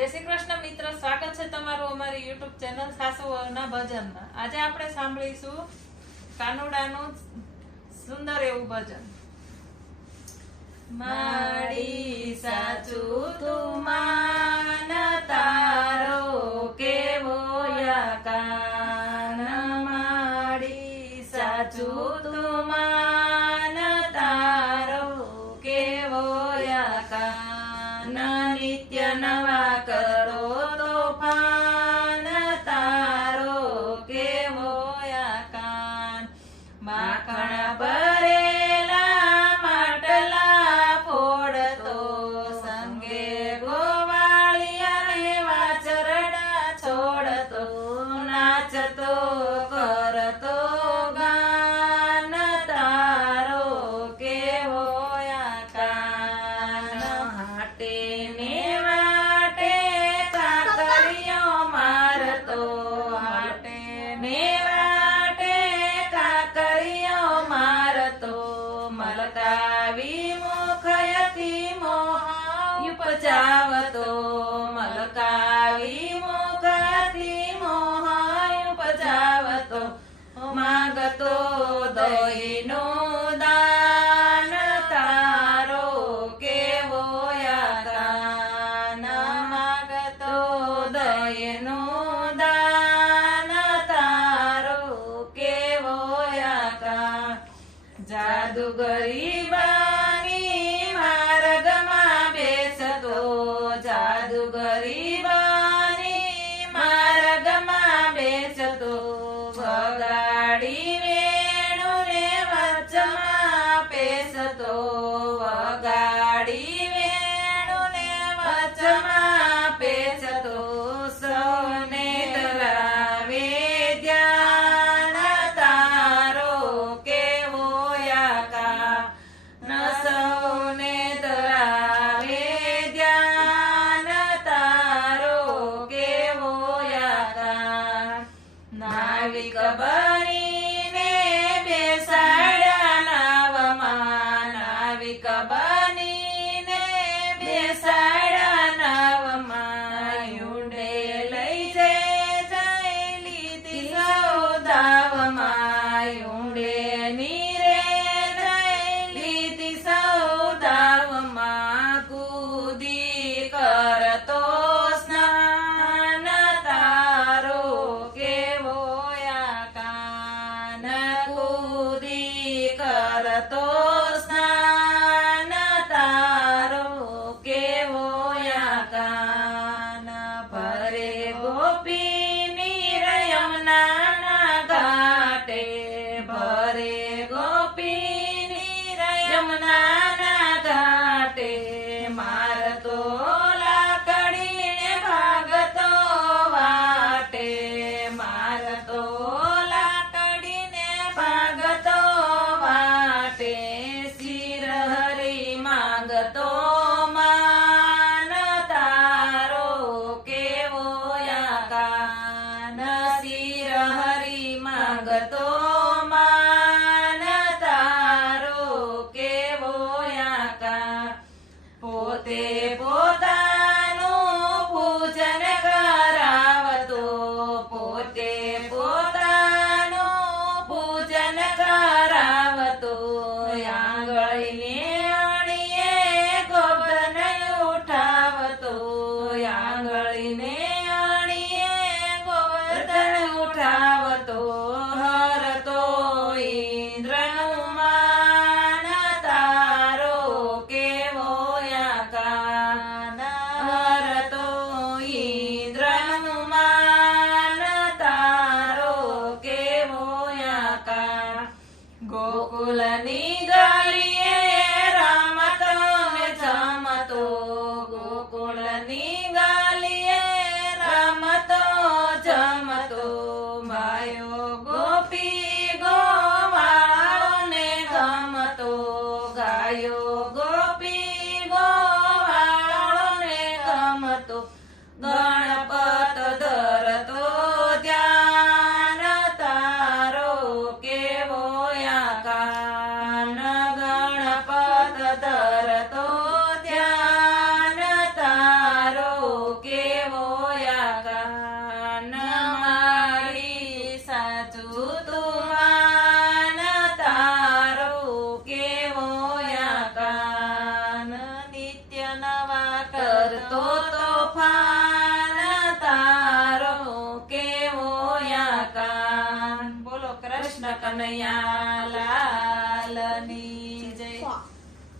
જય શ્રી કૃષ્ણ મિત્ર, સ્વાગત છે તમારું અમારી યુટ્યુબ ચેનલ સાસુઓના ભજનમાં. આજે આપણે સાંભળીશું કાનુડાનું સુંદર એવું ભજન. માડી સાચું તું માન તારો કેવો યાકાન, માડી સાચું તું માન તારો કેવો યાકાન, નિત્ય નવા કરો તોફાન તારો કેવો યાકાન, માખણ ભરેલા માટલા ફોડતો સંગે ગોવાળિયા વાછરડા છોડતો, નાચતો કરતો ગાન તારો કેવો યાકાન, હાટે ને વાટે કાકરીઓ મારતો, હાટે ને વાટે કાકરીઓ મારતો, મલકાવી મુખયથી મોહ ઉપજાવતો, મલકાવી મુખથી મોહ ઉપજાવતો, માગતો દહીંનું દાન તારો કેવો યાકાન, માગતો દહીંનું દાન તારો કેવો યાકાન, જાદુગરી બાની માર્ગમાં બેસતો, જાદુગરી બાની માર્ગમાં બેસતો, વગાડી વેણુ રે વચમાં પેસતો, વગાડી વેણુ ને વચમાં પેસતો, સૌને ધરાવે ધ્યાન તારો કેવો યાકાન, સૌને ધરાવે ધ્યાન તારો કેવો યાકાન, નાવિક બનીને બેસાડ્યા નાવમાં, નાવિક બનીને બેસાડ્યા નાવમાં, ઊંડે લઈ જઈ લીધી સૌદાવમાં, ઊંડે નીરે જઈ લીધી સૌદાવમાં, કૂદી કરતો સ્નાન તારો કેવો યાકાન, કૂદી કરતો સ્નાન તારો કેવો યાકાન, ભરે ગોપીની યમુનાના ઘાટે, ભરે ગોપીની યમુનાના ઘાટે, મારતો લાકડીને ભાગતો વાટે, મારતો લાકડીને ભાગતો વાટે, શિર હરી માંગતો માન તારો કેવો યાકાન, શિર હરી માંગતો માન તારો કેવો યાકાન, પોતે પોતાનું પૂજન કરાવતો, પોતે પોતાનું પૂજન કરાવતો, આંગળીને અણીએ ગોબરન ઉઠાવતો, આંગળીને અણીએ ગોબરન ઉઠાવતો, હરતો ઇન્દ્રનું માન તારો કેવો યાકાન, હરતો ઇન્દ્રનું માન તારો કેવો યાકાન, ગોકુલની ગલીએ રમતો ને જમતો, ગોકુળની ગલીએ રમતો જમતો, ભાઈઓ ગોપી ગોવાળોને ગમતો, ગાયો ગોપી ગોવાળોને ગમતો, ગણપત ધરતો ધ્યાન તારો કેવો યાકાન, ગણપત ધરતો ધ્યાન તારો કેવો સુતુમાન તારો કેવો યાકાન નિત્ય નવા કરતો તોફાન તારો કેવો યાકાન બોલો કૃષ્ણ કનૈયા